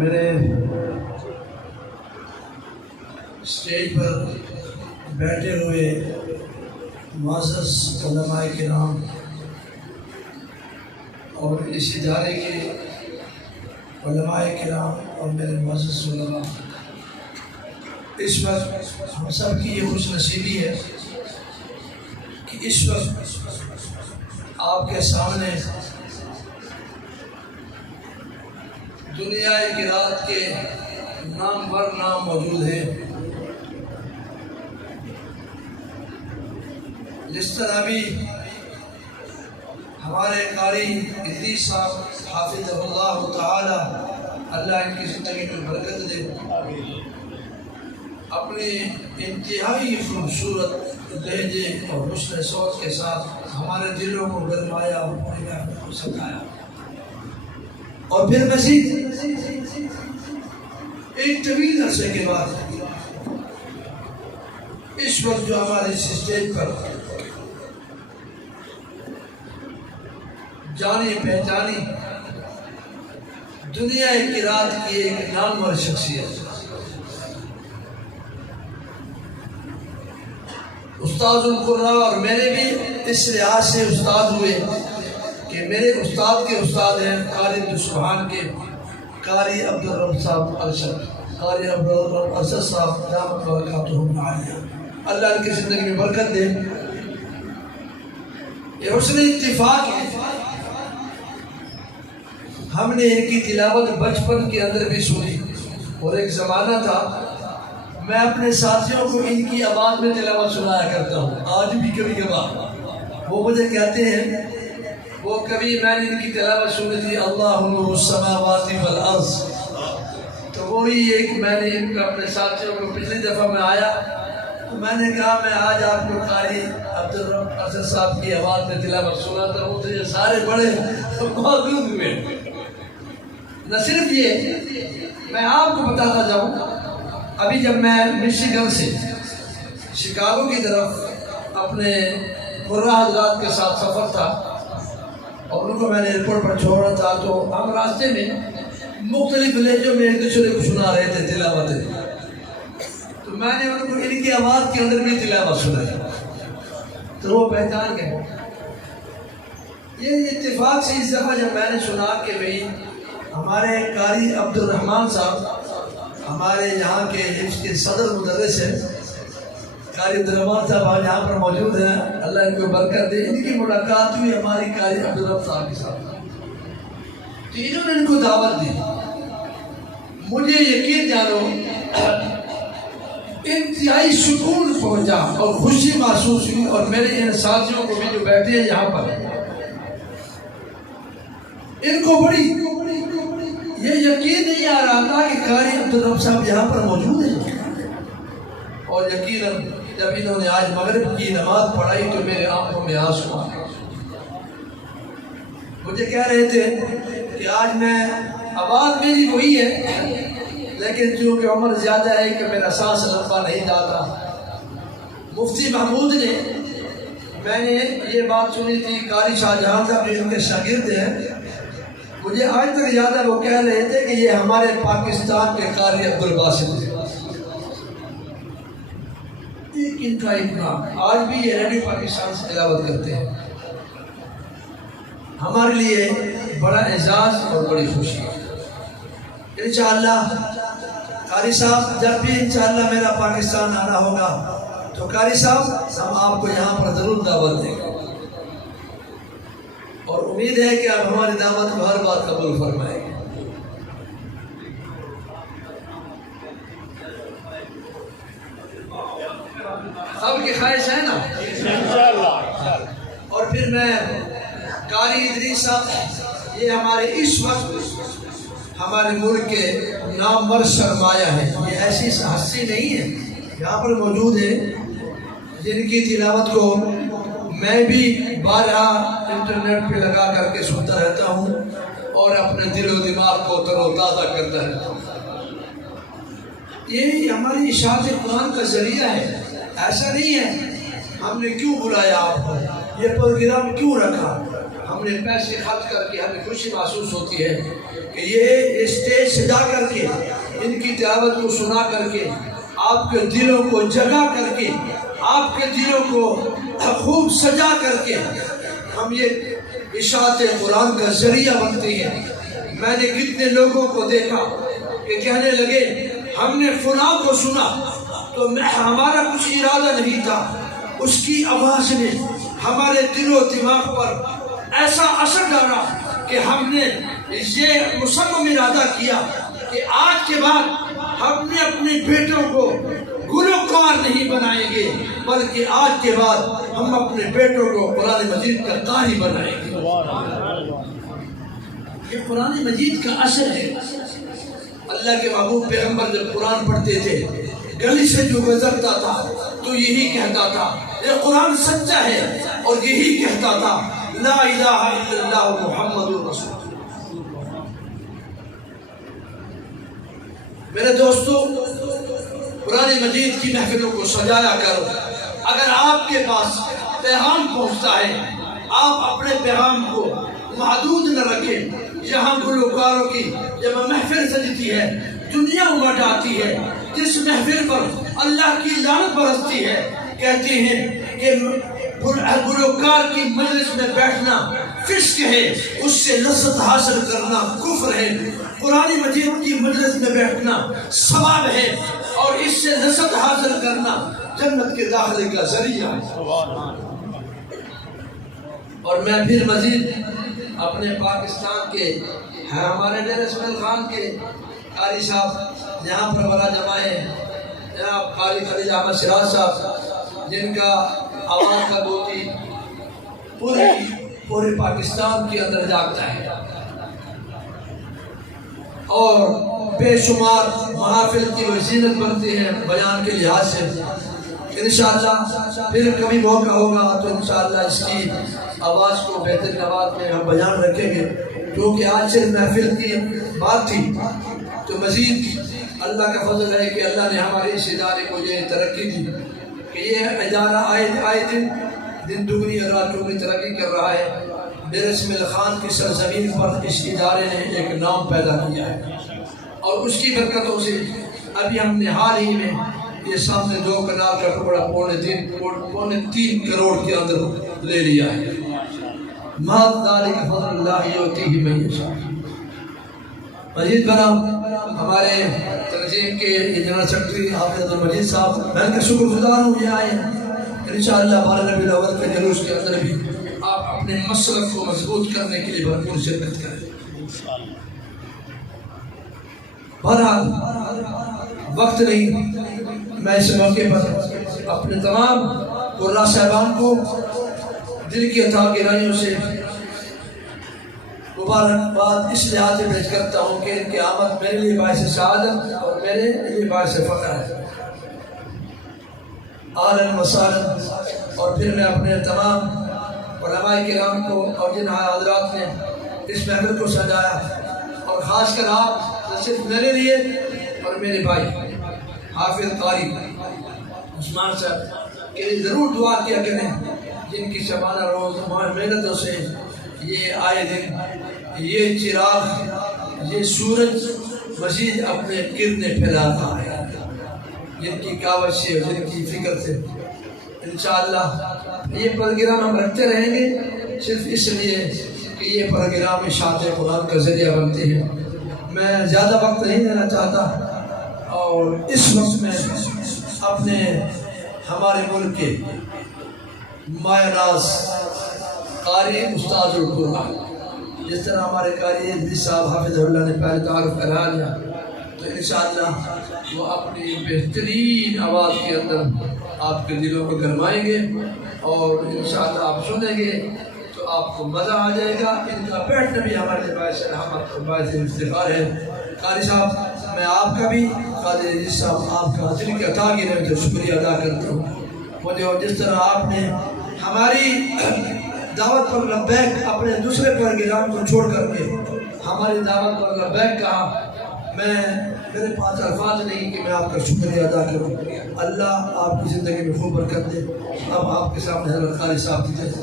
میرے اسٹیج پر بیٹھے ہوئے معزز علماء کرام اور اس ادارے کے علماء کرام اور میرے معزز علماء، اس وقت ہم سب کی یہ خوش نصیبی ہے کہ اس وقت آپ کے سامنے دنیا قرات کے نامور نام موجود ہیں، جس طرح بھی ہمارے قاری ادریس صاحب حافظ اللہ تعالی، اللہ ان کی زندگی میں برکت دے، اپنی انتہائی خوبصورت لہجے اور حسن صوت کے ساتھ ہمارے دلوں کو گرمایا اور محبت کو سکھایا، اور پھر مزید ایک طویل عرصے کے بعد اس وقت جو ہمارے اسٹیج پر جانی پہچانی دنیا قرات کی ایک نامور شخصیت استاد القراء، اور میرے بھی اس لحاظ سے استاد ہوئے کہ میرے استاد کے استاد ہیں قاری عبدالسبحان کے قاری عبدالرب صاحب ارشد، قاری عبدالرب ارشد صاحب دامت برکاتہم عالیہ، اللہ ان کی زندگی میں برکت دے۔ یہ حسن اتفاق ہے، ہم نے ان کی تلاوت بچپن کے اندر بھی سنی، اور ایک زمانہ تھا میں اپنے ساتھیوں کو ان کی آواز میں تلاوت سنایا کرتا ہوں، آج بھی کبھی کبھار وہ مجھے کہتے ہیں، وہ کبھی میں نے ان کی تلاوت سنی تھی اللہ نور السماوات والارض، تو وہی ایک میں نے ان کو اپنے ساتھیوں کو پچھلی دفعہ میں آیا تو میں نے کہا میں آج آپ کو قاری عبدالرب ارشد صاحب کی آواز میں تلاوت سناتا ہوں، تو یہ سارے بڑے موجود ہوئے۔ نہ صرف یہ، میں آپ کو بتاتا جاؤں، ابھی جب میں مشیگن سے شکاگو کی طرف اپنے قراء حضرات کے ساتھ سفر تھا اور ان کو میں نے ایئرپورٹ پر چھوڑا تھا، تو ہم راستے میں مختلف لہجوں میں ایک دوسرے کو سنا رہے تھے تلاوتیں، تو میں نے ان کو ان کی آواز کے اندر بھی تلاوت سنائی، تو وہ پہچان گئے۔ یہ اتفاق سے اس دفعہ جب میں نے سنا کہ بھئی ہمارے قاری عبدالرحمن صاحب ہمارے یہاں کے حفظ کے صدر مدرس ہیں، قاری عبدالرحمن صاحب آج یہاں پر موجود ہیں، اللہ ان کو برکت دے، ان کی ملاقات ہوئی ہماری قاری عبدالرحمن صاحب کے ساتھ، تو انہوں نے ان کو دعوت دی۔ مجھے یقین جانو انتہائی سکون پہنچا اور خوشی محسوس ہوئی، اور میرے ان ساتھیوں کو بھی جو بیٹھے ہیں یہاں پر، ان کو بڑی یہ یقین نہیں آ رہا تھا کہ قاری عبدالرب صاحب یہاں پر موجود ہیں، اور یقیناً جب انہوں نے آج مغرب کی نماز پڑھائی تو میرے آنکھوں میں آنسو آ گئے۔ مجھے کہہ رہے تھے کہ آج میں آواز میری وہی ہے لیکن چونکہ عمر زیادہ ہے کہ میرا سانس لمبا نہیں جاتا۔ مفتی محمود نے، میں نے یہ بات سنی تھی، قاری شاہجہاں صاحب جو ان کے شاگرد ہیں، مجھے آج تک یاد ہے وہ کہہ رہے تھے کہ یہ ہمارے پاکستان کے قاری عبدالباسط ہیں، ایک ان کا امکان، آج بھی یہ ریڈیو پاکستان سے تلاوت کرتے ہیں۔ ہمارے لیے بڑا اعزاز اور بڑی خوشی ہے۔ انشاءاللہ قاری صاحب جب بھی انشاءاللہ میرا پاکستان آنا ہوگا تو قاری صاحب ہم آپ کو یہاں پر ضرور دعوت دیں گے، اور امید ہے کہ آپ ہماری دعوت کو ہر بات قبول فرمائیں گے۔ سب کی خواہش ہے نا؟ اور پھر میں قاری ادریس صاحب، یہ ہمارے اس وقت ہمارے ملک کے نامور سرمایہ ہیں، یہ ایسی ہستی نہیں ہے یہاں پر موجود ہے جن کی تلاوت کو میں بھی بارہا انٹرنیٹ پہ لگا کر کے سنتا رہتا ہوں اور اپنے دل و دماغ کو تر و تازہ کرتا رہتا ہوں۔ یہ ہماری اشاعت قرآن کا ذریعہ ہے، ایسا نہیں ہے ہم نے کیوں بلایا آپ کو، یہ پروگرام کیوں رکھا، ہم نے پیسے خرچ کر کے ہمیں خوشی محسوس ہوتی ہے کہ یہ اسٹیج سجا کر کے ان کی تلاوت کو سنا کر کے آپ کے دلوں کو جگا کر کے آپ کے دلوں کو خوب سجا کر کے ہم یہ اشاعت قرآن کا ذریعہ بنتے ہیں۔ میں نے کتنے لوگوں کو دیکھا کہ کہنے لگے ہم نے فلاں کو سنا تو ہمارا کچھ ارادہ نہیں تھا، اس کی آواز نے ہمارے دل و دماغ پر ایسا اثر ڈالا کہ ہم نے یہ مصمم ارادہ کیا کہ آج کے بعد ہم نے اپنے بیٹوں کو گلوکار نہیں بنائیں گے، بلکہ آج کے بعد ہم اپنے بیٹوں کو قرآن مجید کا قاری بنائیں گے۔ یہ قرآن مجید کا اثر ہے۔ اللہ کے محبوب پیغمبر جب قرآن پڑھتے تھے گلی سے جو گزرتا تھا تو یہی کہتا تھا یہ قرآن سچا ہے، اور یہی کہتا تھا لا الہ الا اللہ محمد رسول اللہ۔ میرے دوستو، قرآن مجید کی محفلوں کو سجایا کرو۔ اگر آپ کے پاس پیغام پہنچتا ہے، آپ اپنے پیغام کو محدود نہ رکھیں۔ یہاں گلوکاروں کی جب محفل سجتی ہے دنیا امٹ آتی ہے، جس محفل پر اللہ کی لعنت برستی ہے، کہتے ہیں کہ گلوکار کی مجلس میں بیٹھنا فسق ہے، اس سے لذت حاصل کرنا کفر ہے۔ قرآن مجید کی مجلس میں بیٹھنا ثواب ہے، اور اس سے لذت حاصل کرنا جنت کے داخلے کا ذریعہ ہے۔ اور میں پھر مزید اپنے پاکستان کے ہمارے ڈیرہ اسماعیل خان کے قاری صاحب یہاں پر بڑا جمع ہے، جناب قاری خلیل احمد سراج صاحب، جن کا آواز کا گوتی پورے پاکستان کے اندر جاگتا ہے، اور بے شمار محافل کی وہ زینت بنتے ہیں بیان کے لحاظ سے۔ انشاءاللہ پھر کبھی موقع ہوگا تو انشاءاللہ اس کی آواز کو بہترین آواز میں ہم بیان رکھیں گے، کیونکہ آج سے محفل کی بات تھی تو مزید اللہ کا فضل ہے کہ اللہ نے ہمارے اس ادارے کو یہ ترقی دی کہ یہ ادارہ آئے دن دگنی اور رات چگنی ترقی کر رہا ہے۔ ڈیرہ اسماعیل خان کی سرزمین پر اس ادارے نے ایک نام پیدا کیا ہے، اور اس کی برکتوں سے ابھی ہم نے حال ہی میں یہ سامنے 2 کنال کا ٹکڑا پونے 3 کروڑ کے اندر لے لیا ہے۔ ما ذالک فضل اللہ یؤتیہ من یشاء۔ مجید بنا ہمارے تنظیم کے جنرل سیکرٹری حافظ عبدالمجید صاحب، میں ان کا شکر گزار ہوں یہ آئے ہیں۔ انشاءاللہ 12 ربیع الاول کے جلوس کے اندر بھی آپ اپنے مسلک کو مضبوط کرنے کے لیے بھرپور شرکت کریں۔ بہرحال وقت نہیں، میں اس موقع پر اپنے تمام قراء صاحبان کو دل کی عطا گرائیوں سے مبارکباد اس لحاظ سے پیش کرتا ہوں کہ ان کی آمد میرے لیے باعث سعادت اور میرے لیے باعث فخر ہے۔ آلن و سالن۔ اور پھر میں اپنے تمام علماء کرام کو اور جن حضرات نے اس محفل کو سجایا، اور خاص کر آپ نہ صرف میرے لیے اور میرے بھائی حافظ قاری عثمان صاحب کے لیے ضرور دعا کیا کریں، جن کی شبانہ روز محنتوں سے یہ آئے دن یہ چراغ، یہ سورج مزید اپنے کرنے پھیلاتا ہے، جن کی کاوش سے اور جن کی فکر سے۔ انشاءاللہ یہ پروگرام ہم رکھتے رہیں گے، صرف اس لیے کہ یہ پروگرام اشاعت قرآن کا ذریعہ بنتے ہیں۔ میں زیادہ وقت نہیں دینا چاہتا، اور اس وقت میں اپنے ہمارے ملک کے مایہ ناز قاری استاد القرآن، جس طرح ہمارے قاری ادریس صاحب حافظ اللہ نے پہلے تعارف کرا لیا، تو انشاءاللہ وہ اپنی بہترین آواز کے اندر آپ کے دلوں کو گرمائیں گے، اور انشاءاللہ آپ سنیں گے تو آپ کو مزہ آ جائے گا۔ ان کا بیٹھنا بھی ہمارے لیے باعث رحمت اور باعث افتخار ہے۔ قاری صاحب، میں آپ کا بھی، قاری ادریس صاحب آپ کا دل کے عطا کی نعمت کا شکریہ ادا کرتا ہوں۔ مجھے جس طرح آپ نے ہماری دعوت پر لبیک اپنے دوسرے پروگرام کو چھوڑ کر کے ہماری دعوت پر لبیک کہا، میرے پاس الفاظ نہیں کہ میں آپ کا شکریہ ادا کروں۔ اللہ آپ کی زندگی میں خوب برکت دے۔ اب آپ کے سامنے حضرت قاری صاحب کی جیسے